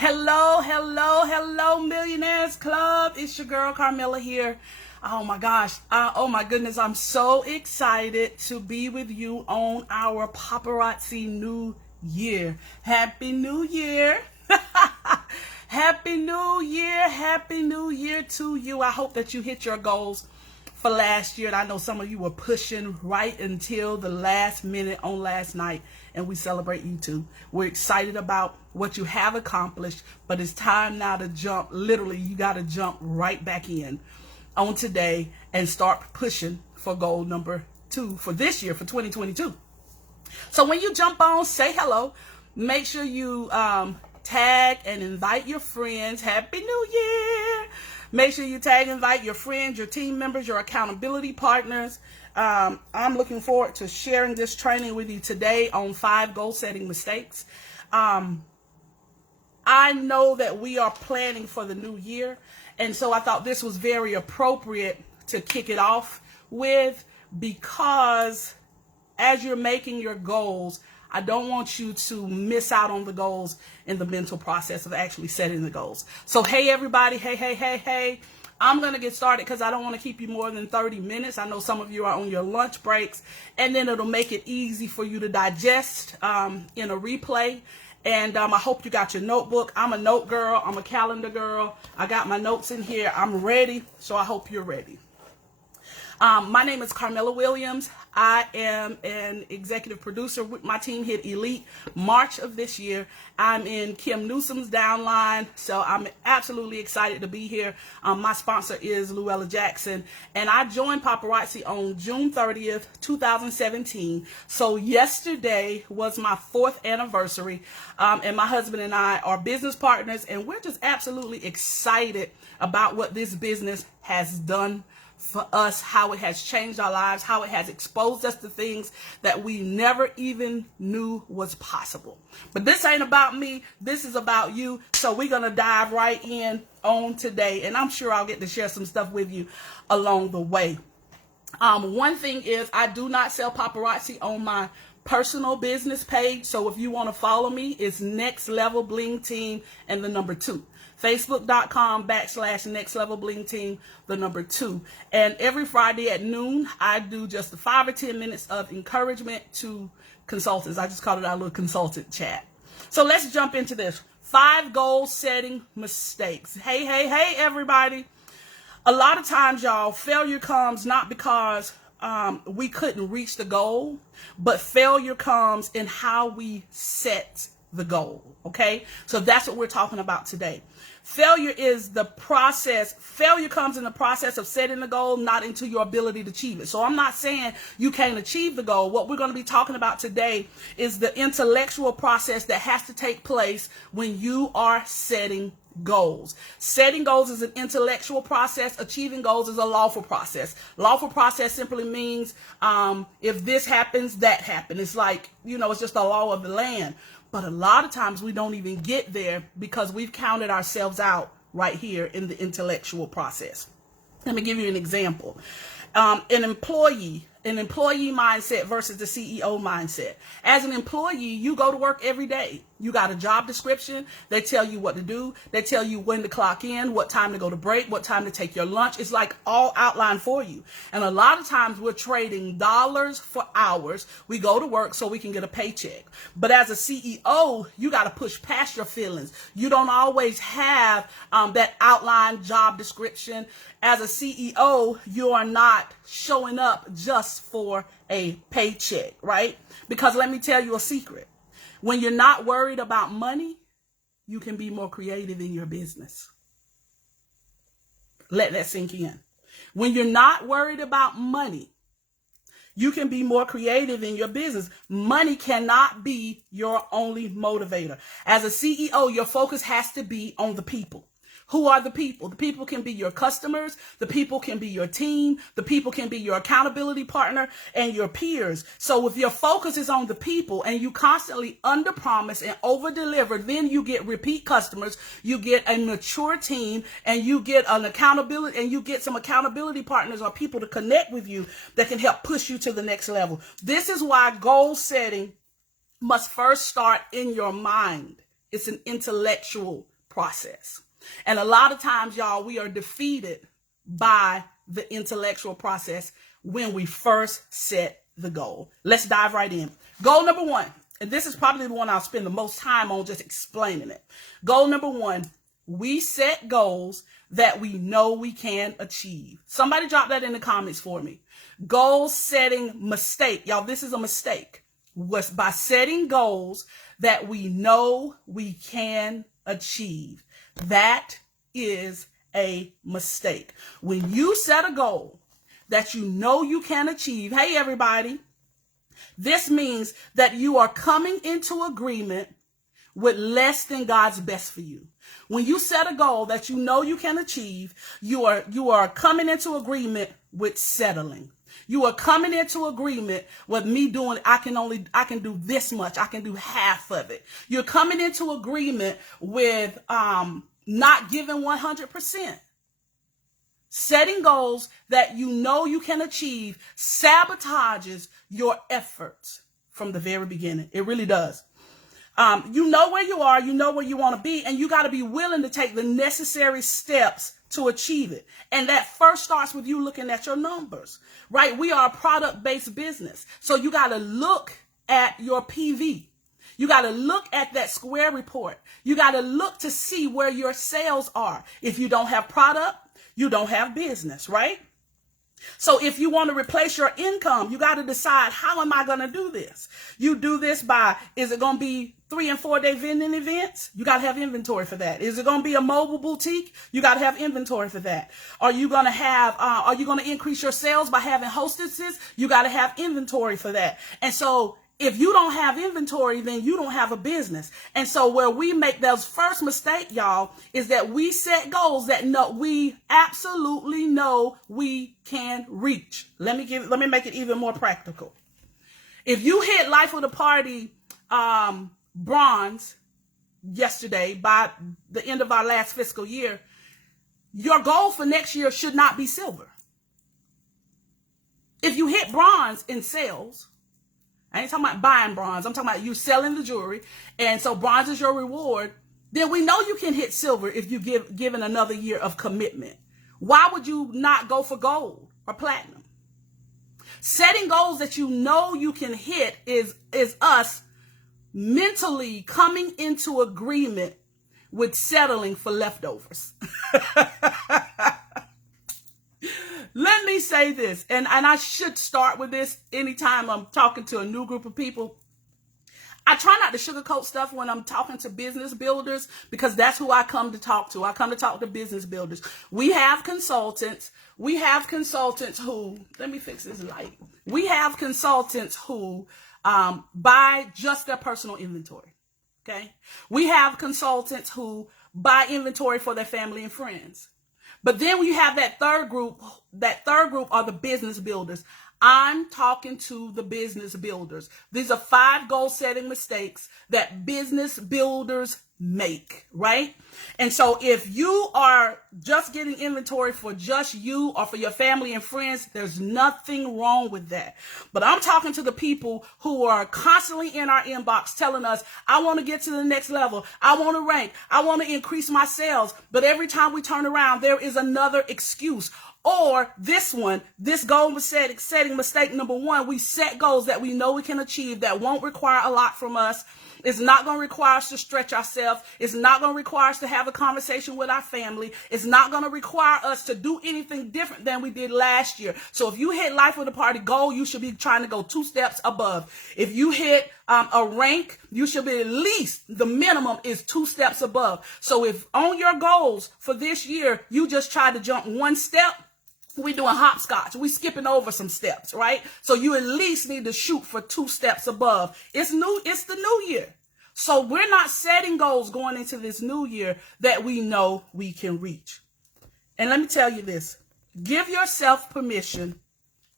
Hello, hello, hello, Millionaires Club. It's your girl, Carmela here. Oh my gosh. Oh my goodness. I'm so excited to be with you on our Paparazzi New Year. Happy New Year. Happy New Year. Happy New Year to you. I hope that you hit your goals for last year. And I know some of you were pushing right until the last minute on last night, and we celebrate you too. We're excited about what you have accomplished, but it's time now to jump. Literally, you got to jump right back in on today and start pushing for goal number 2 for this year, for 2022. So when you jump on, say hello. Make sure you tag and invite your friends. Happy New Year. Make sure you tag, invite your friends, your team members, your accountability partners. I'm looking forward to sharing this training with you today on 5 goal-setting mistakes. I know that we are planning for the new year, and so I thought this was very appropriate to kick it off with, because as you're making your goals, I don't want you to miss out on the goals in the mental process of actually setting the goals. So, hey, everybody. Hey. I'm going to get started because I don't want to keep you more than 30 minutes. I know some of you are on your lunch breaks, and then it'll make it easy for you to digest in a replay. And I hope you got your notebook. I'm a note girl. I'm a calendar girl. I got my notes in here. I'm ready. So I hope you're ready. My name is Carmela Williams. I am an executive producer with my team hit Elite March of this year. I'm in Kim Newsom's downline, so I'm absolutely excited to be here. My sponsor is Luella Jackson, and I joined Paparazzi on June 30th, 2017. So yesterday was my 4th anniversary, and my husband and I are business partners, and we're just absolutely excited about what this business has done for us, how it has changed our lives, how it has exposed us to things that we never even knew was possible. But this ain't about me. This is about you. So we're going to dive right in on today. And I'm sure I'll get to share some stuff with you along the way. One thing is, I do not sell paparazzi on my personal business page. So if you want to follow me, it's Next Level Bling Team and the number 2. Facebook.com/Next Level Bling Team, the number 2. And every Friday at noon, I do just 5 or 10 minutes of encouragement to consultants. I just call it our little consultant chat. So let's jump into this. 5 goal setting mistakes. Hey, everybody. A lot of times, y'all, failure comes not because we couldn't reach the goal, but failure comes in how we set the goal. Okay, so that's what we're talking about today. Failure is the process. Failure comes in the process of setting the goal, not into your ability to achieve it. So I'm not saying you can't achieve the goal. What we're going to be talking about today is the intellectual process that has to take place when you are setting goals. Setting goals is an intellectual process. Achieving goals is a lawful process. Lawful process simply means if this happens, that happens. It's like, it's just the law of the land. But a lot of times we don't even get there because we've counted ourselves out right here in the intellectual process. Let me give you an example. An employee mindset versus the CEO mindset. As an employee, you go to work every day. You got a job description. They tell you what to do. They tell you when to clock in, what time to go to break, what time to take your lunch. It's like all outlined for you. And a lot of times we're trading dollars for hours. We go to work so we can get a paycheck. But as a CEO, you got to push past your feelings. You don't always have that outlined job description. As a CEO, you are not showing up just for a paycheck, right? Because let me tell you a secret. When you're not worried about money, you can be more creative in your business. Let that sink in. When you're not worried about money, you can be more creative in your business. Money cannot be your only motivator. As a CEO, your focus has to be on the people. Who are the people? The people can be your customers. The people can be your team. The people can be your accountability partner and your peers. So if your focus is on the people and you constantly underpromise and overdeliver, then you get repeat customers, you get a mature team, and you get an accountability, and you get some accountability partners or people to connect with you that can help push you to the next level. This is why goal setting must first start in your mind. It's an intellectual process. And a lot of times, y'all, we are defeated by the intellectual process when we first set the goal. Let's dive right in. Goal number one, and this is probably the one I'll spend the most time on just explaining it. Goal number one, we set goals that we know we can achieve. Somebody drop that in the comments for me. Goal setting mistake. Y'all, this is a mistake. Was by setting goals that we know we can achieve. That is a mistake. When you set a goal that you know you can achieve, hey everybody, this means that you are coming into agreement with less than God's best for you. When you set a goal that you know you can achieve, you are coming into agreement with settling. You are coming into agreement with me doing, I can do this much. I can do half of it. You're coming into agreement with not giving 100%. Setting goals that you know you can achieve sabotages your efforts from the very beginning. It really does. You know where you are, you know where you want to be, and you got to be willing to take the necessary steps to achieve it. And that first starts with you looking at your numbers, right? We are a product-based business. So you got to look at your PV. You got to look at that square report. You got to look to see where your sales are. If you don't have product, you don't have business, right? So if you want to replace your income, you got to decide, how am I going to do this? You do this by, is it going to be 3 and 4 day vending events? You got to have inventory for that. Is it going to be a mobile boutique? You got to have inventory for that. Are you going to increase your sales by having hostesses? You got to have inventory for that. And so if you don't have inventory, then you don't have a business. And so where we make those first mistake, y'all, is that we set goals that we absolutely know we can reach. Let me make it even more practical. If you hit Life of the Party bronze yesterday by the end of our last fiscal year, your goal for next year should not be silver. If you hit bronze in sales, I ain't talking about buying bronze. I'm talking about you selling the jewelry. And so bronze is your reward. Then we know you can hit silver if you given another year of commitment. Why would you not go for gold or platinum? Setting goals that you know you can hit is us mentally coming into agreement with settling for leftovers. Let me say this, and I should start with this anytime I'm talking to a new group of people. I try not to sugarcoat stuff when I'm talking to business builders, because that's who I come to talk to. I come to talk to business builders. We have consultants. We have consultants who, let me fix this light. We have consultants who buy just their personal inventory. Okay. We have consultants who buy inventory for their family and friends. But then we have that third group are the business builders. I'm talking to the business builders. These are 5 goal setting mistakes that business builders make, right? And so if you are just getting inventory for just you or for your family and friends, there's nothing wrong with that. But I'm talking to the people who are constantly in our inbox telling us, I want to get to the next level. I want to rank. I want to increase my sales. But every time we turn around, there is another excuse. Or this goal setting mistake number 1, we set goals that we know we can achieve that won't require a lot from us. It's not going to require us to stretch ourselves. It's not going to require us to have a conversation with our family. It's not going to require us to do anything different than we did last year. So if you hit Life of the Party goal, you should be trying to go 2 steps above. If you hit a rank, you should be at least, the minimum is 2 steps above. So if on your goals for this year, you just try to jump 1 step, we doing hopscotch. We skipping over some steps, right? So you at least need to shoot for 2 steps above. It's the new year. So we're not setting goals going into this new year that we know we can reach. And let me tell you this, give yourself permission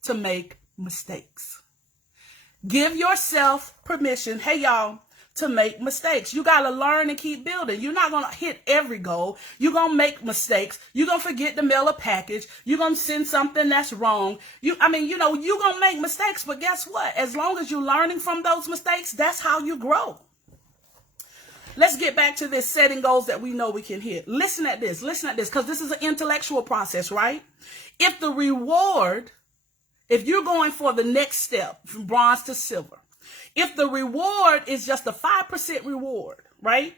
to make mistakes. Give yourself permission. Hey, y'all. To make mistakes. You got to learn and keep building. You're not going to hit every goal. You're going to make mistakes. You're going to forget to mail a package. You're going to send something that's wrong. You're going to make mistakes, but guess what? As long as you're learning from those mistakes, that's how you grow. let's get back to this setting goals that we know we can hit. Listen at this, because this is an intellectual process, right? If the reward, if you're going for the next step from bronze to silver, if the reward is just a 5% reward, right?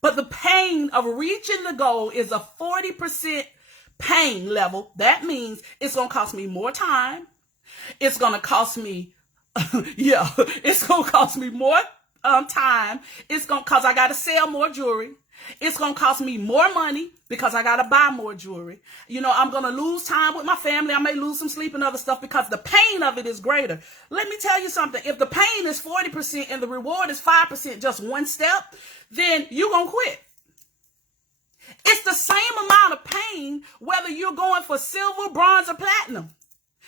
But the pain of reaching the goal is a 40% pain level, that means it's going to cost me more time. It's going to cost me, it's going to cost me more time. It's going to, cause I got to sell more jewelry. It's going to cost me more money because I got to buy more jewelry. You know, I'm going to lose time with my family. I may lose some sleep and other stuff because the pain of it is greater. Let me tell you something. If the pain is 40% and the reward is 5%, just one step, then you're going to quit. It's the same amount of pain whether you're going for silver, bronze, or platinum.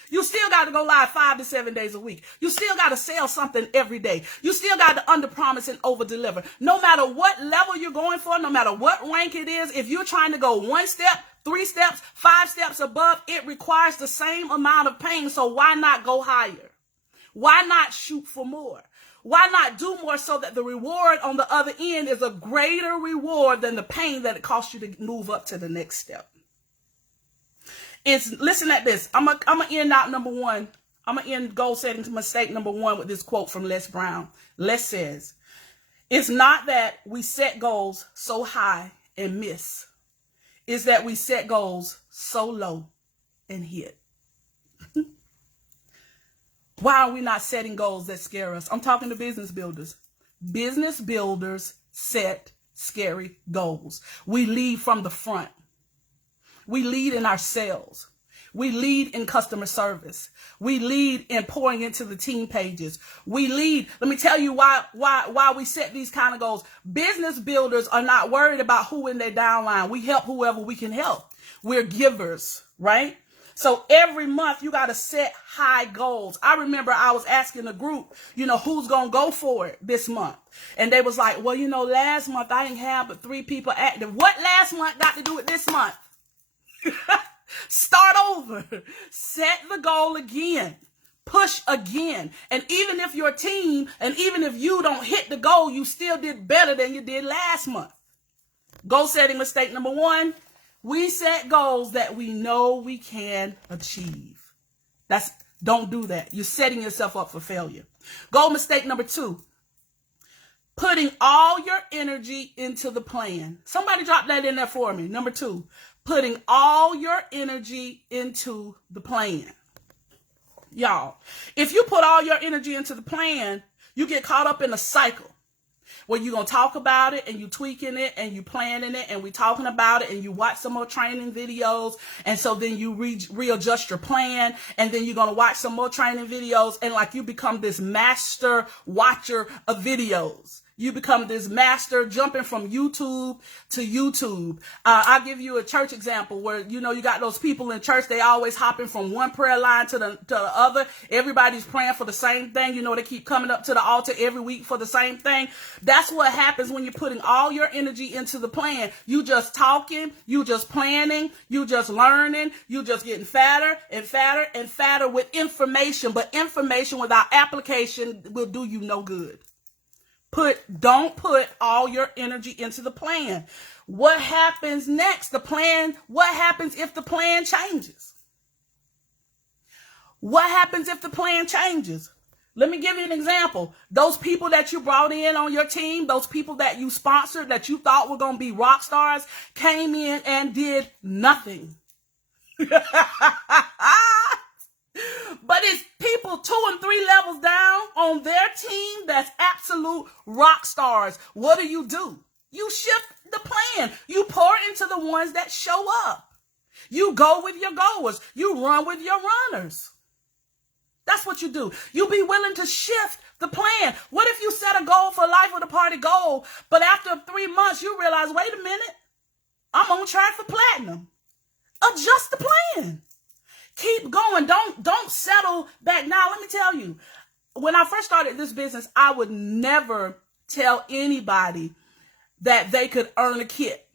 You still got to go live 5 to 7 days a week. You still got to sell something every day. You still got to under promise and over deliver. No matter what level you're going for, no matter what rank it is, if you're trying to go 1 step, 3 steps, 5 steps above, it requires the same amount of pain. So why not go higher? Why not shoot for more? Why not do more so that the reward on the other end is a greater reward than the pain that it costs you to move up to the next step? Listen at this. I'm gonna end out number one. I'm gonna end goal setting mistake number one with this quote from Les Brown. Les says, "It's not that we set goals so high and miss. It's that we set goals so low and hit." Why are we not setting goals that scare us? I'm talking to business builders. Business builders set scary goals. We lead from the front. We lead in our sales. We lead in customer service. We lead in pouring into the team pages. We lead. Let me tell you why we set these kind of goals. Business builders are not worried about who in their downline. We help whoever we can help. We're givers, right? So every month you got to set high goals. I remember I was asking a group, who's going to go for it this month? And they was like, well, last month I didn't have but 3 people active. What last month got to do with this month? Start over. Set the goal again. Push again. And even if your team, and even if you don't hit the goal, you still did better than you did last month. Goal setting mistake number 1. We set goals that we know we can achieve. Don't do that. You're setting yourself up for failure. Goal mistake number 2. Putting all your energy into the plan. Somebody drop that in there for me. Number 2. Putting all your energy into the plan. Y'all, if you put all your energy into the plan, you get caught up in a cycle where you're going to talk about it and you tweaking it and you planning it and we talking about it and you watch some more training videos. And so then you readjust your plan and then you're going to watch some more training videos and like you become this master watcher of videos. You become this master jumping from YouTube to YouTube. I'll give you a church example where, you got those people in church, they always hopping from one prayer line to the other. Everybody's praying for the same thing. They keep coming up to the altar every week for the same thing. That's what happens when you're putting all your energy into the plan. You just talking, you just planning, you just learning, you just getting fatter and fatter and fatter with information. But information without application will do you no good. Don't put all your energy into the plan. What happens next? What happens if the plan changes? What happens if the plan changes? Let me give you an example. Those people that you brought in on your team, those people that you sponsored, that you thought were going to be rock stars, came in and did nothing. But it's people 2 and 3 levels down on their team that's absolute rock stars. What do? You shift the plan. You pour into the ones that show up. You go with your goers. You run with your runners. That's what you do. You be willing to shift the plan. What if you set a goal for life with a party goal, but after 3 months you realize, wait a minute, I'm on track for platinum. Adjust the plan. Keep going. Don't settle back. Now, let me tell you, when I first started this business, I would never tell anybody that they could earn a kit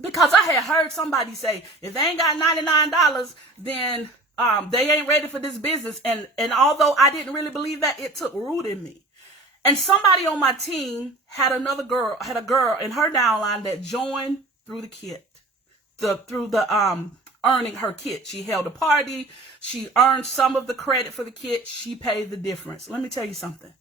because I had heard somebody say, if they ain't got $99, then they ain't ready for this business. And although I didn't really believe that, it took root in me. And somebody on my team had a girl in her downline that joined through the kit, through the earning her kit. She held a party. She earned some of the credit for the kit. She paid the difference. Let me tell you something.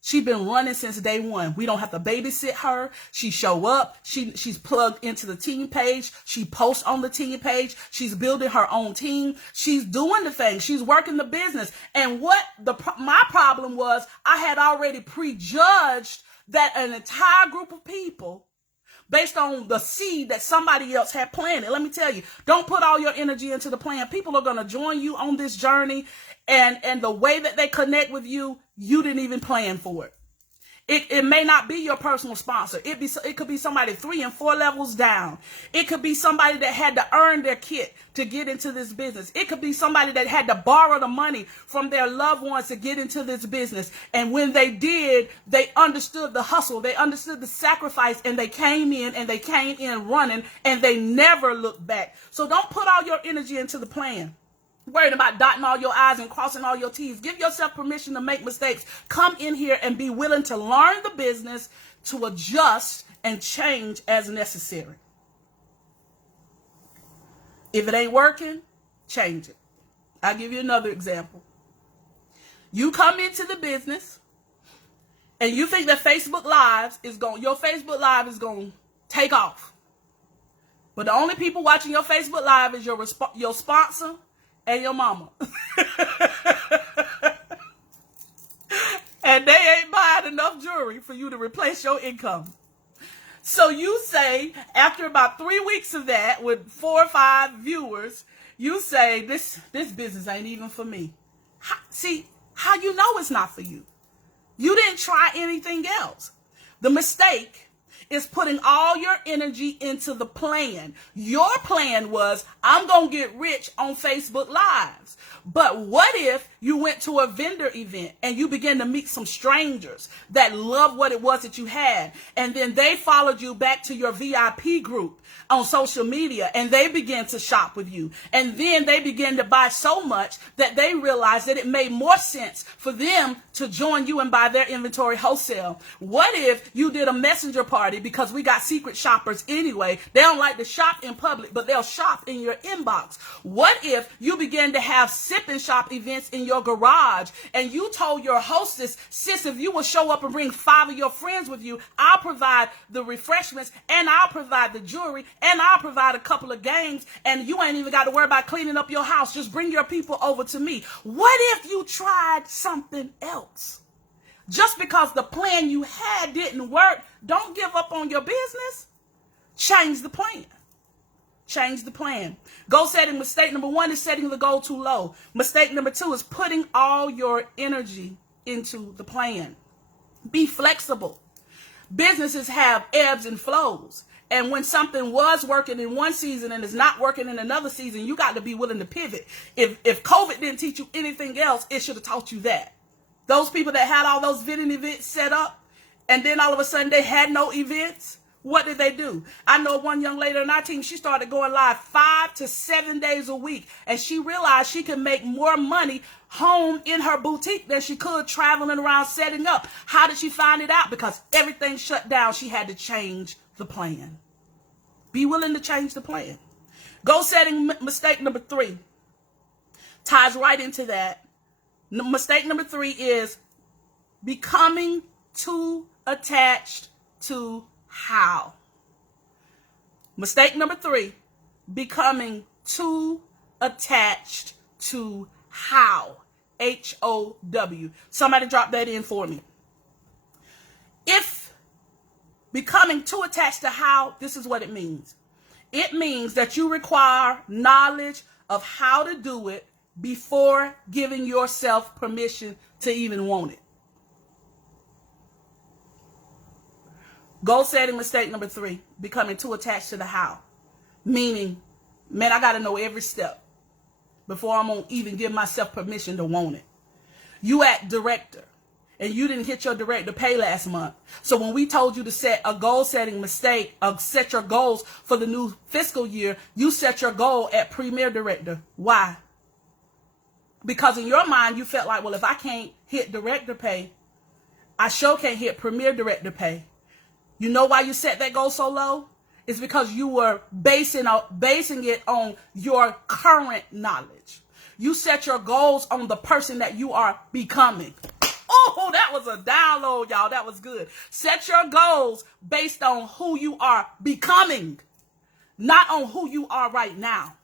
She's been running since day one. We don't have to babysit her. She show up. She's plugged into the team page. She posts on the team page. She's building her own team. She's doing the thing. She's working the business. And my problem was, I had already prejudged that an entire group of people, based on the seed that somebody else had planted. Let me tell you, don't put all your energy into the plan. People are going to join you on this journey, and the way that they connect with you, you didn't even plan for it. It may not be your personal sponsor. It could be somebody 3 and 4 levels down. It could be somebody that had to earn their kit to get into this business. It could be somebody that had to borrow the money from their loved ones to get into this business. And when they did, they understood the hustle. They understood the sacrifice, and they came in running, and they never looked back. So don't put all your energy into the plan, worried about dotting all your I's and crossing all your T's. Give yourself permission to make mistakes. Come in here and be willing to learn the business, to adjust and change as necessary. If it ain't working, change it. I'll give you another example. You come into the business and you think that your Facebook Live is going to take off. But the only people watching your Facebook Live is your sponsor and your mama. And they ain't buying enough jewelry for you to replace your income. So you say, after about 3 weeks of that, with 4 or 5 viewers, you say, this business ain't even for me. How you know it's not for you? You didn't try anything else. The mistake is putting all your energy into the plan. Your plan was, I'm going to get rich on Facebook Lives. But what if you went to a vendor event and you began to meet some strangers that love what it was that you had, and then they followed you back to your VIP group on social media, and they began to shop with you, and then they began to buy so much that they realized that it made more sense for them to join you and buy their inventory wholesale? What if you did a messenger party, because we got secret shoppers anyway? They don't like to shop in public, but they'll shop in your inbox. What if you began to have sip and shop events in your garage, and you told your hostess, sis, if you will show up and bring 5 of your friends with you, I'll provide the refreshments, and I'll provide the jewelry, and I'll provide a couple of games, and you ain't even got to worry about cleaning up your house. Just bring your people over to me. What if you tried something else? Just because the plan you had didn't work, don't give up on your business. Change the plan. Change the plan. Goal setting, mistake number 1 is setting the goal too low. Mistake number 2 is putting all your energy into the plan. Be flexible. Businesses have ebbs and flows. And when something was working in one season and is not working in another season, you got to be willing to pivot. If COVID didn't teach you anything else, it should have taught you that. Those people that had all those vending events set up, and then all of a sudden they had no events, what did they do? I know one young lady on our team, she started going live 5 to 7 days a week, and she realized she could make more money home in her boutique than she could traveling around setting up. How did she find it out? Because everything shut down. She had to change the plan. Be willing to change the plan. Goal setting, mistake number 3 ties right into that. Mistake number 3 is becoming too attached to how. Mistake number 3, becoming too attached to how. H-O-W. Somebody drop that in for me. If becoming too attached to how, this is what it means. It means that you require knowledge of how to do it before giving yourself permission to even want it. Goal setting, mistake number 3, becoming too attached to the how. Meaning, man, I got to know every step before I'm going to even give myself permission to want it. You at director, and you didn't hit your director pay last month. So when we told you to set a goal setting mistake, set your goals for the new fiscal year, you set your goal at premier director. Why? Because in your mind, you felt like, well, if I can't hit director pay, I sure can't hit Premier Director pay. You know why you set that goal so low? It's because you were basing it on your current knowledge. You set your goals on the person that you are becoming. Oh, that was a download, y'all. That was good. Set your goals based on who you are becoming, not on who you are right now.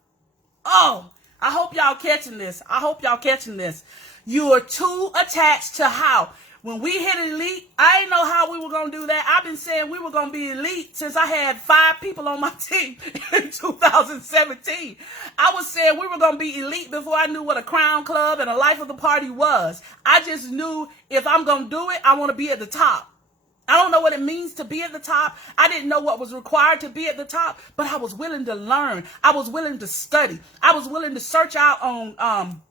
Oh, I hope y'all catching this. I hope y'all catching this. You are too attached to how. When we hit elite, I didn't know how we were going to do that. I've been saying we were going to be elite since I had 5 people on my team in 2017. I was saying we were going to be elite before I knew what a Crown Club and a Life of the Party was. I just knew if I'm going to do it, I want to be at the top. I don't know what it means to be at the top. I didn't know what was required to be at the top, but I was willing to learn. I was willing to study. I was willing to search out on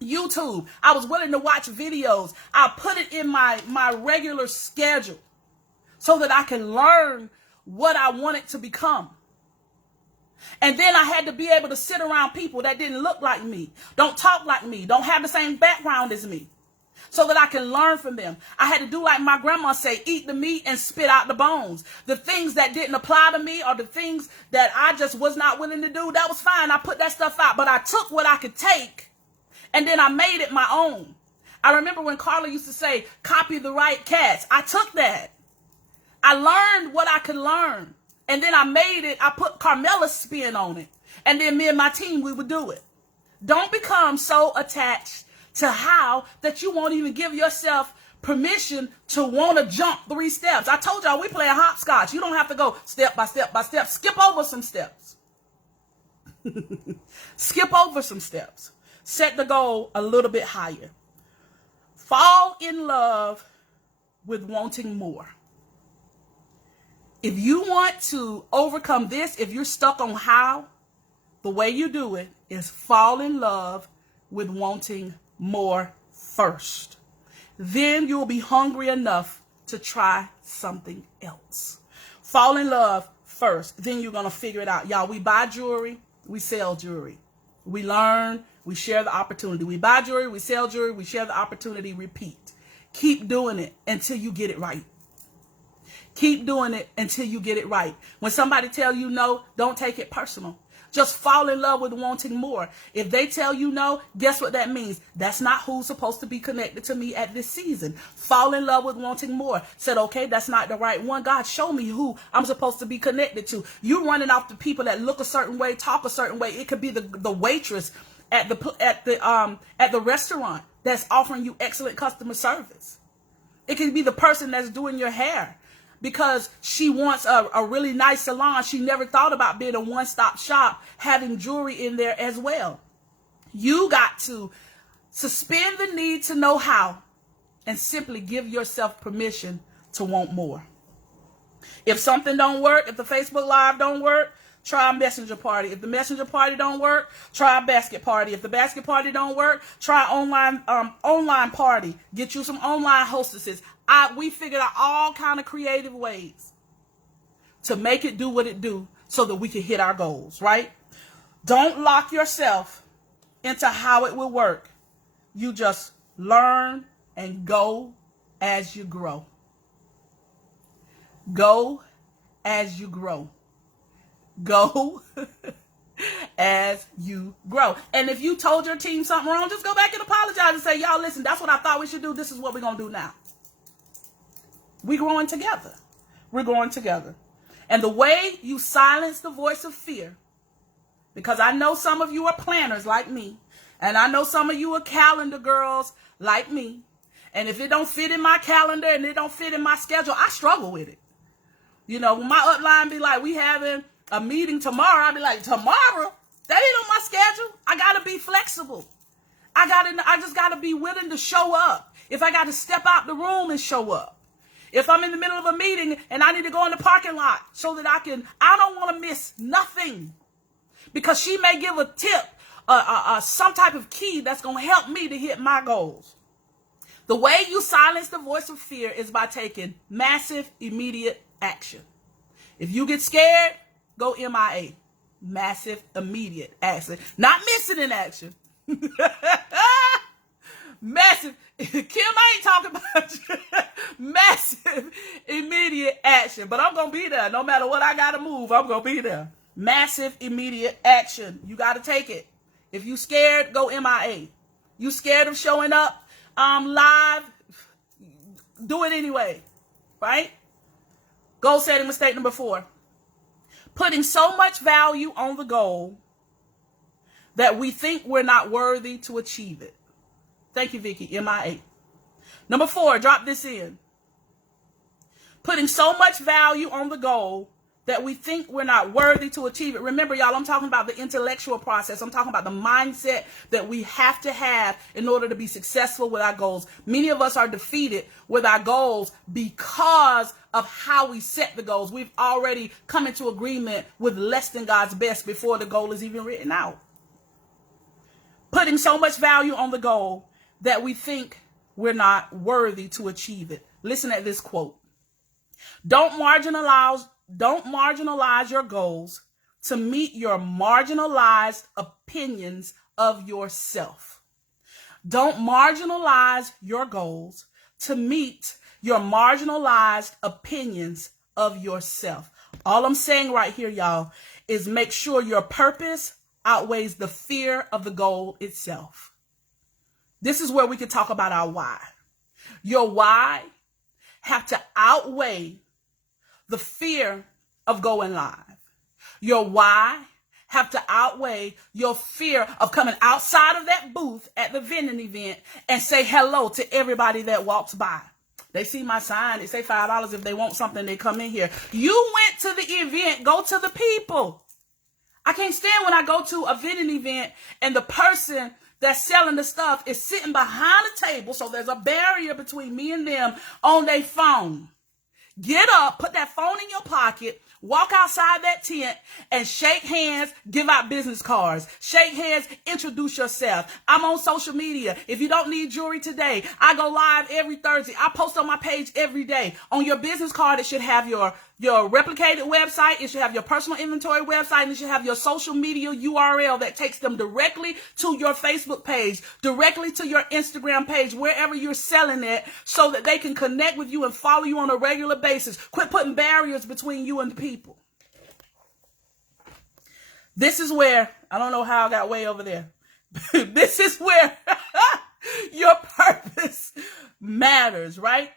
YouTube. I was willing to watch videos. I put it in my regular schedule so that I can learn what I wanted to become. And then I had to be able to sit around people that didn't look like me, don't talk like me, don't have the same background as me, so that I can learn from them. I had to do like my grandma say, eat the meat and spit out the bones. The things that didn't apply to me or the things that I just was not willing to do, that was fine. I put that stuff out, but I took what I could take and then I made it my own. I remember when Carla used to say, copy the right cats. I took that. I learned what I could learn. And then I made it. I put Carmela's spin on it. And then me and my team, we would do it. Don't become so attached to how that you won't even give yourself permission to want to jump 3 steps. I told y'all we play a hopscotch. You don't have to go step by step by step. Skip over some steps. Skip over some steps. Set the goal a little bit higher. Fall in love with wanting more. If you want to overcome this, if you're stuck on how, the way you do it is fall in love with wanting more first. Then you'll be hungry enough to try something else. Fall in love first. Then you're going to figure it out. Y'all, we buy jewelry, we sell jewelry. We learn, we share the opportunity. We buy jewelry, we sell jewelry, we share the opportunity, repeat. Keep doing it until you get it right. Keep doing it until you get it right. When somebody tells you no, don't take it personal. Just fall in love with wanting more. If they tell you no, guess what that means? That's not who's supposed to be connected to me at this season. Fall in love with wanting more. Said, okay, that's not the right one. God, show me who I'm supposed to be connected to. You running off the people that look a certain way, talk a certain way. It could be the waitress at the restaurant that's offering you excellent customer service. It can be the person that's doing your hair because she wants a really nice salon. She never thought about being a one-stop shop, having jewelry in there as well. You got to suspend the need to know how and simply give yourself permission to want more. If something don't work, if the Facebook Live don't work, try a messenger party. If the messenger party don't work, try a basket party. If the basket party don't work, try online party. Get you some online hostesses. We figured out all kind of creative ways to make it do what it do so that we can hit our goals, right? Don't lock yourself into how it will work. You just learn and go as you grow. Go as you grow. Go as you grow. And if you told your team something wrong, just go back and apologize and say, y'all, listen, that's what I thought we should do. This is what we're going to do now. We're growing together. We're growing together. And the way you silence the voice of fear, because I know some of you are planners like me, and I know some of you are calendar girls like me, and if it don't fit in my calendar and it don't fit in my schedule, I struggle with it. You know, when my upline be like, we having a meeting tomorrow, I'll be like, tomorrow? That ain't on my schedule. I got to be flexible. I just got to be willing to show up. If I got to step out the room and show up. If I'm in the middle of a meeting and I need to go in the parking lot so that I don't want to miss nothing. Because she may give a tip, some type of key that's going to help me to hit my goals. The way you silence the voice of fear is by taking massive, immediate action. If you get scared, go MIA. Massive, immediate action. Not missing in action. Massive, I ain't talking about massive immediate action, but I'm going to be there. No matter what I got to move, I'm going to be there. Massive immediate action. You got to take it. If you scared, go MIA. You scared of showing up live, do it anyway, right? Goal setting mistake number 4. Putting so much value on the goal that we think we're not worthy to achieve it. Thank you, Vicky, MIA. Number 4, drop this in. Putting so much value on the goal that we think we're not worthy to achieve it. Remember, y'all, I'm talking about the intellectual process. I'm talking about the mindset that we have to have in order to be successful with our goals. Many of us are defeated with our goals because of how we set the goals. We've already come into agreement with less than God's best before the goal is even written out. Putting so much value on the goal that we think we're not worthy to achieve it. Listen at this quote. Don't marginalize your goals to meet your marginalized opinions of yourself. Don't marginalize your goals to meet your marginalized opinions of yourself. All I'm saying right here, y'all, is make sure your purpose outweighs the fear of the goal itself. This is where we can talk about our why. Your why have to outweigh the fear of going live. Your why have to outweigh your fear of coming outside of that booth at the vending event and say hello to everybody that walks by. They see my sign, they say $5 if they want something, they come in here. You went to the event, go to the people. I can't stand when I go to a vending event and the person that's selling the stuff is sitting behind a table, so there's a barrier between me and them on their phone. Get up, put that phone in your pocket, walk outside that tent and shake hands, give out business cards. Shake hands, introduce yourself. I'm on social media. If you don't need jewelry today, I go live every Thursday. I post on my page every day. On your business card, it should have your replicated website. It should have your personal inventory website, and it should have your social media URL that takes them directly to your Facebook page, directly to your Instagram page, wherever you're selling it, so that they can connect with you and follow you on a regular basis. Quit putting barriers between you and the people. This is where, I don't know how I got way over there. This is where your purpose matters, right?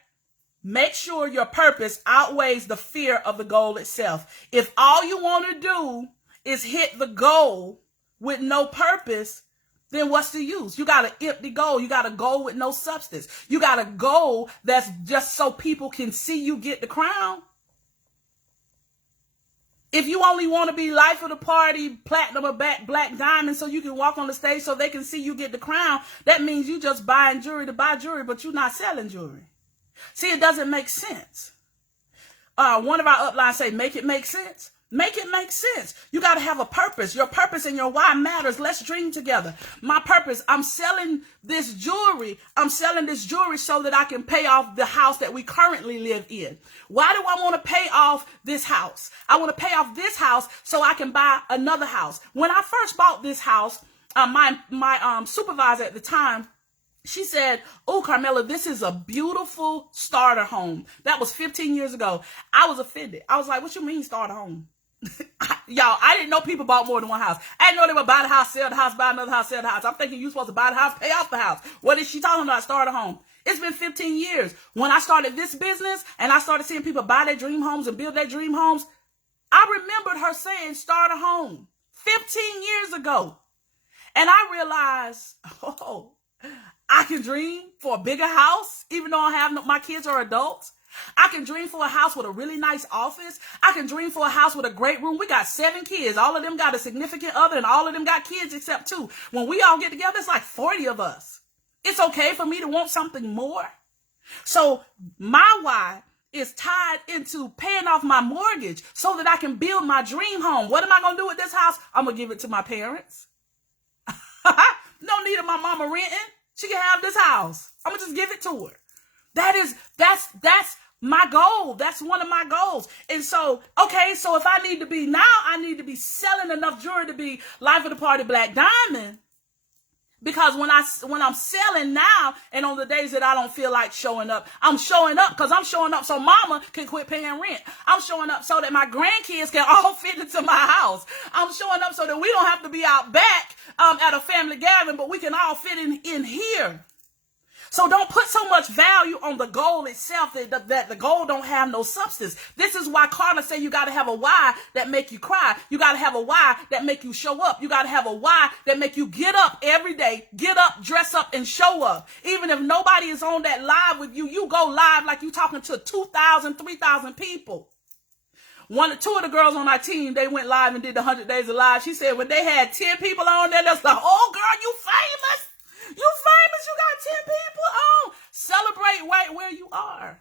Make sure your purpose outweighs the fear of the goal itself. If all you want to do is hit the goal with no purpose, then what's the use? You got an empty goal. You got a goal with no substance. You got a goal that's just so people can see you get the crown. If you only want to be life of the party, platinum or black diamond, so you can walk on the stage so they can see you get the crown, that means you just buying jewelry to buy jewelry, but you're not selling jewelry. See, it doesn't make sense. One of our uplines say, make it make sense. Make it make sense. You got to have a purpose. Your purpose and your why matters. Let's dream together. My purpose, I'm selling this jewelry. I'm selling this jewelry so that I can pay off the house that we currently live in. Why do I want to pay off this house? I want to pay off this house so I can buy another house. When I first bought this house, my supervisor at the time, she said, "Oh, Carmela, this is a beautiful starter home." That was 15 years ago. I was offended. I was like, "What you mean starter home?" Y'all, I didn't know people bought more than one house. I didn't know they would buy the house, sell the house, buy another house, sell the house. I'm thinking you're supposed to buy the house, pay off the house. What is she talking about, starter home? It's been 15 years. When I started this business and I started seeing people buy their dream homes and build their dream homes, I remembered her saying starter home 15 years ago. And I realized, I can dream for a bigger house, even though my kids are adults. I can dream for a house with a really nice office. I can dream for a house with a great room. We got 7 kids. All of them got a significant other, and all of them got kids except 2. When we all get together, it's like 40 of us. It's okay for me to want something more. So my why is tied into paying off my mortgage so that I can build my dream home. What am I going to do with this house? I'm going to give it to my parents. No need of my mama renting. She can have this house. I'm going to just give it to her. That's my goal. That's one of my goals. And so, okay, so if I need to be selling enough jewelry to be life of the party black diamond, Because when I'm selling now, and on the days that I don't feel like showing up, I'm showing up because I'm showing up so mama can quit paying rent. I'm showing up so that my grandkids can all fit into my house. I'm showing up so that we don't have to be out back at a family gathering, but we can all fit in here. So don't put so much value on the goal itself that the goal don't have no substance. This is why Carter said you got to have a why that make you cry. You got to have a why that make you show up. You got to have a why that make you get up every day, get up, dress up, and show up. Even if nobody is on that live with you, you go live like you talking to 2,000, 3,000 people. Two of the girls on our team, they went live and did the 100 Days of Live. She said when they had 10 people on there, that's like, oh, girl, you famous. You famous, you got 10 people on. Celebrate right where you are.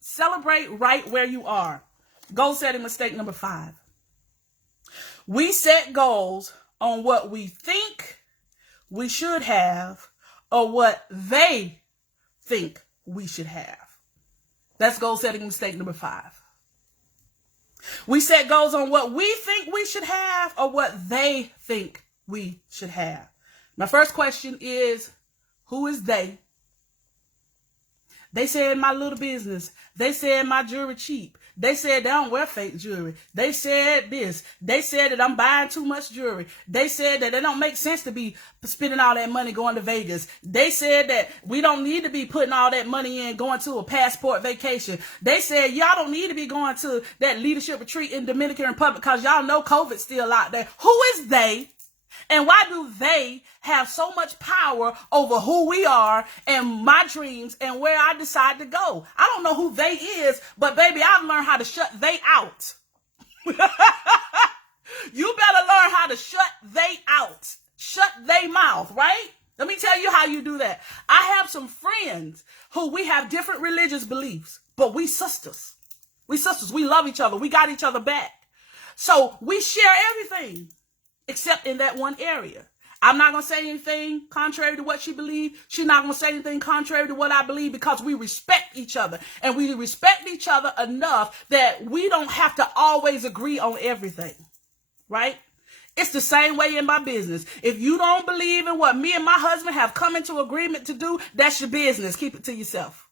Celebrate right where you are. Goal setting mistake number 5. We set goals on what we think we should have or what they think we should have. That's goal setting mistake number 5. We set goals on what we think we should have or what they think we should have. My first question is, who is they? They said my little business. They said my jewelry cheap. They said they don't wear fake jewelry. They said this. They said that I'm buying too much jewelry. They said that it don't make sense to be spending all that money going to Vegas. They said that we don't need to be putting all that money in going to a passport vacation. They said y'all don't need to be going to that leadership retreat in Dominican Republic because y'all know COVID's still out there. Who is they? And why do they have so much power over who we are and my dreams and where I decide to go? I don't know who they is, but baby, I've learned how to shut they out. You better learn how to shut they out. Shut they mouth, right? Let me tell you how you do that. I have some friends who we have different religious beliefs, but we sisters. We sisters. We love each other. We got each other back. So we share everything. Except in that one area. I'm not going to say anything contrary to what she believes. She's not going to say anything contrary to what I believe because we respect each other. And we respect each other enough that we don't have to always agree on everything. Right? It's the same way in my business. If you don't believe in what me and my husband have come into agreement to do, that's your business. Keep it to yourself.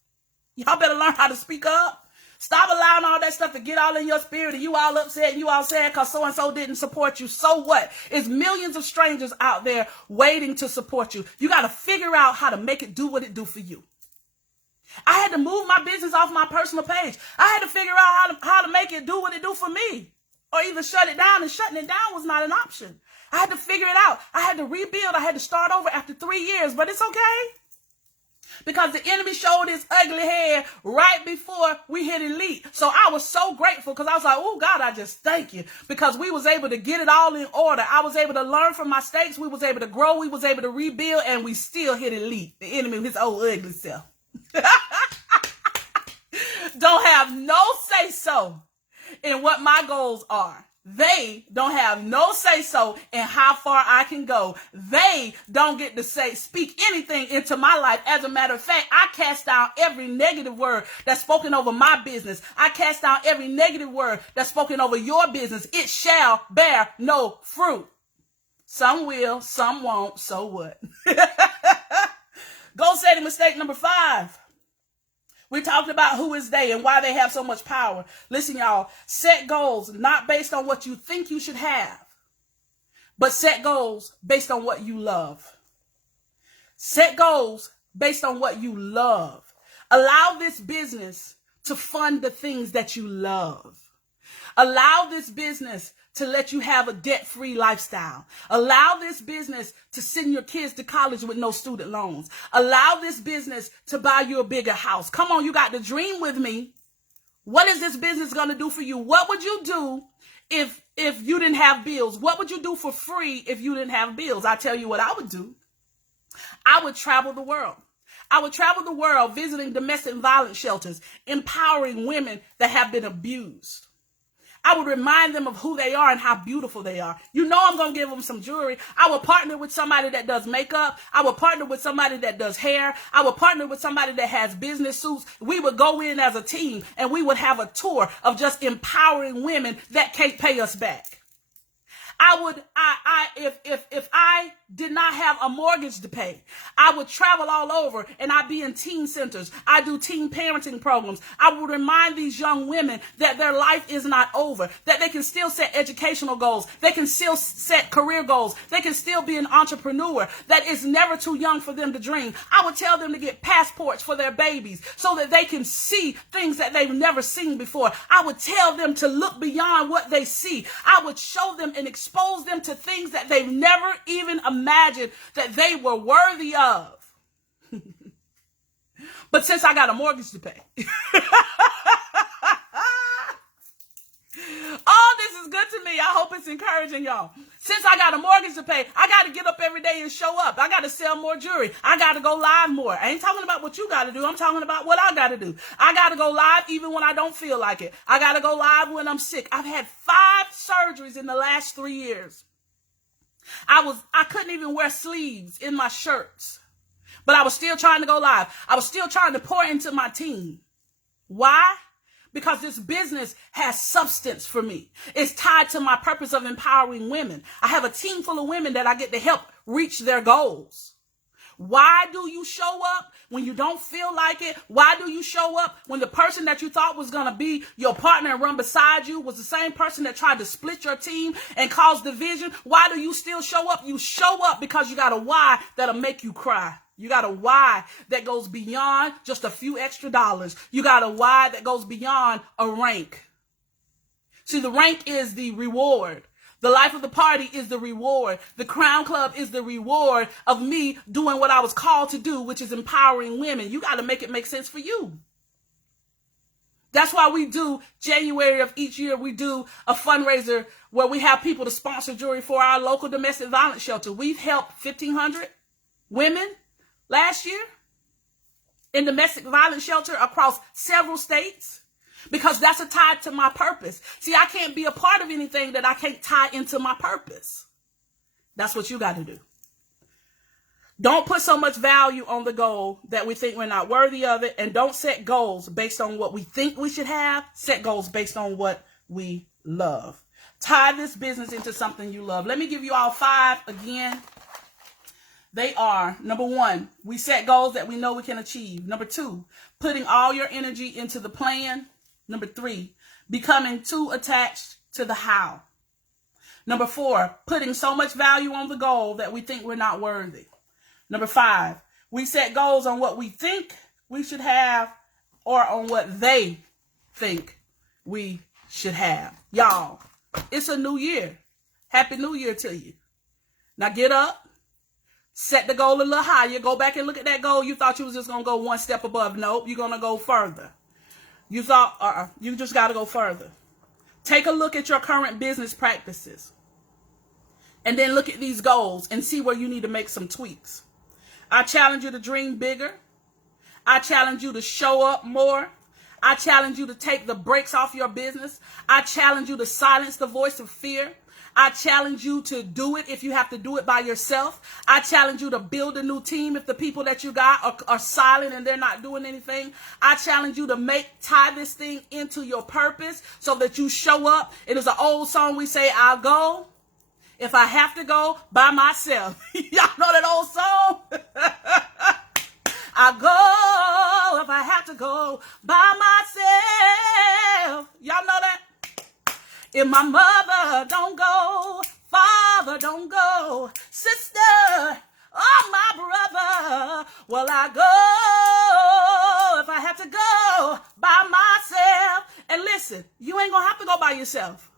Y'all better learn how to speak up. Stop allowing all that stuff to get all in your spirit and you all upset and you all sad because so-and-so didn't support you. So what? It's millions of strangers out there waiting to support you. You got to figure out how to make it do what it do for you. I had to move my business off my personal page. I had to figure out how to make it do what it do for me. Or either shut it down, and shutting it down was not an option. I had to figure it out. I had to rebuild. I had to start over after 3 years, but it's okay. Because the enemy showed his ugly head right before we hit elite. So I was so grateful because I was like, oh, God, I just thank you. Because we was able to get it all in order. I was able to learn from my mistakes. We was able to grow. We was able to rebuild. And we still hit elite. The enemy, his old ugly self. Don't have no say-so in what my goals are. They don't have no say-so in how far I can go. They don't get to speak anything into my life. As a matter of fact, I cast down every negative word that's spoken over my business. I cast down every negative word that's spoken over your business. It shall bear no fruit. Some will, some won't. So what? Goal setting mistake number 5. We talked about who is they and why they have so much power. Listen, y'all, set goals not based on what you think you should have, but set goals based on what you love. Set goals based on what you love. Allow this business to fund the things that you love. Allow this business to let you have a debt-free lifestyle. Allow this business to send your kids to college with no student loans. Allow this business to buy you a bigger house. Come on, you got to dream with me. What is this business going to do for you? What would you do if you didn't have bills? What would you do for free if you didn't have bills? I tell you what I would do. I would travel the world. I would travel the world visiting domestic violence shelters, empowering women that have been abused. I would remind them of who they are and how beautiful they are. You know I'm going to give them some jewelry. I would partner with somebody that does makeup. I would partner with somebody that does hair. I would partner with somebody that has business suits. We would go in as a team and we would have a tour of just empowering women that can't pay us back. If I did not have a mortgage to pay, I would travel all over and I'd be in teen centers. I do teen parenting programs. I would remind these young women that their life is not over, that they can still set educational goals. They can still set career goals. They can still be an entrepreneur, that it's never too young for them to dream. I would tell them to get passports for their babies so that they can see things that they've never seen before. I would tell them to look beyond what they see. I would show them and expose them to things that they've never even imagined that they were worthy of. But since I got a mortgage to pay, all this is good to me. I hope it's encouraging y'all. Since I got a mortgage to pay, I got to get up every day and show up. I got to sell more jewelry. I got to go live more. I ain't talking about what you got to do. I'm talking about what I got to do. I got to go live even when I don't feel like it. I got to go live when I'm sick. I've had 5 surgeries in the last 3 years. I couldn't even wear sleeves in my shirts, but I was still trying to go live. I was still trying to pour into my team. Why? Because this business has substance for me. It's tied to my purpose of empowering women. I have a team full of women that I get to help reach their goals. Why do you show up when you don't feel like it? Why do you show up when the person that you thought was going to be your partner and run beside you was the same person that tried to split your team and cause division? Why do you still show up? You show up because you got a why that'll make you cry. You got a why that goes beyond just a few extra dollars. You got a why that goes beyond a rank. See, the rank is the reward. The life of the party is the reward. The Crown Club is the reward of me doing what I was called to do, which is empowering women. You got to make it make sense for you. That's why we do January of each year. We do a fundraiser where we have people to sponsor jewelry for our local domestic violence shelter. We've helped 1,500 women last year in domestic violence shelter across several states, because that's a tie to my purpose. See, I can't be a part of anything that I can't tie into my purpose. That's what you got to do. Don't put so much value on the goal that we think we're not worthy of it, and don't set goals based on what we think we should have. Set goals based on what we love. Tie this business into something you love. Let me give you all 5 again. They are, number 1, we set goals that we know we can achieve. Number 2, putting all your energy into the plan. Number 3, becoming too attached to the how. Number 4, putting so much value on the goal that we think we're not worthy. Number 5, we set goals on what we think we should have or on what they think we should have. Y'all, it's a new year. Happy New Year to you. Now get up. Set the goal a little higher. Go back and look at that goal. You thought you was just going to go one step above. Nope, you're going to go further. You thought, you just got to go further. Take a look at your current business practices. And then look at these goals and see where you need to make some tweaks. I challenge you to dream bigger. I challenge you to show up more. I challenge you to take the brakes off your business. I challenge you to silence the voice of fear. I challenge you to do it if you have to do it by yourself. I challenge you to build a new team if the people that you got are silent and they're not doing anything. I challenge you to tie this thing into your purpose so that you show up. It is an old song we say, I'll go if I have to go by myself. Y'all know that old song? I'll go if I have to go by myself. Y'all know that? If my mother don't go, father don't go, sister, oh my brother, well I go if I have to go by myself. And listen, you ain't gonna have to go by yourself,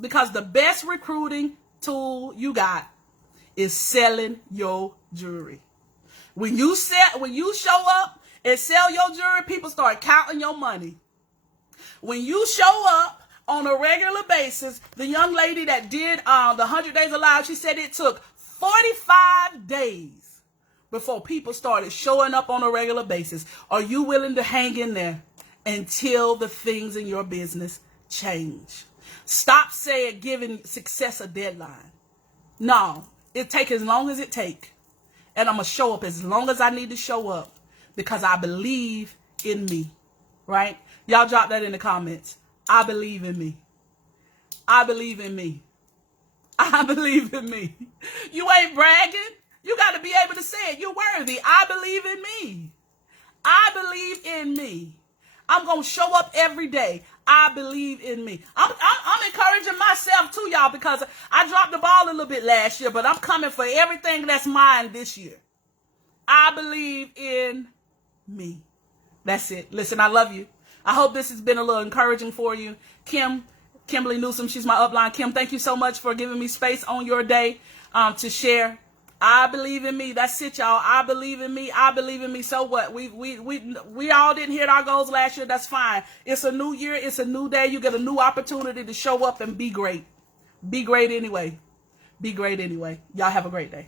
because the best recruiting tool you got is selling your jewelry. When you show up and sell your jewelry, people start counting your money. When you show up on a regular basis, the young lady that did the 100 Days Alive, she said it took 45 days before people started showing up on a regular basis. Are you willing to hang in there until the things in your business change? Stop giving success a deadline. No, it take as long as it take. And I'm going to show up as long as I need to show up, because I believe in me, right? Y'all drop that in the comments. I believe in me. I believe in me. I believe in me. You ain't bragging. You got to be able to say it. You're worthy. I believe in me. I believe in me. I'm going to show up every day. I believe in me. I'm encouraging myself too, y'all, because I dropped the ball a little bit last year, but I'm coming for everything that's mine this year. I believe in me. That's it. Listen, I love you. I hope this has been a little encouraging for you. Kimberly Newsom, she's my upline. Kim, thank you so much for giving me space on your day to share. I believe in me. That's it, y'all. I believe in me. I believe in me. So what? We all didn't hit our goals last year. That's fine. It's a new year. It's a new day. You get a new opportunity to show up and be great. Be great anyway. Be great anyway. Y'all have a great day.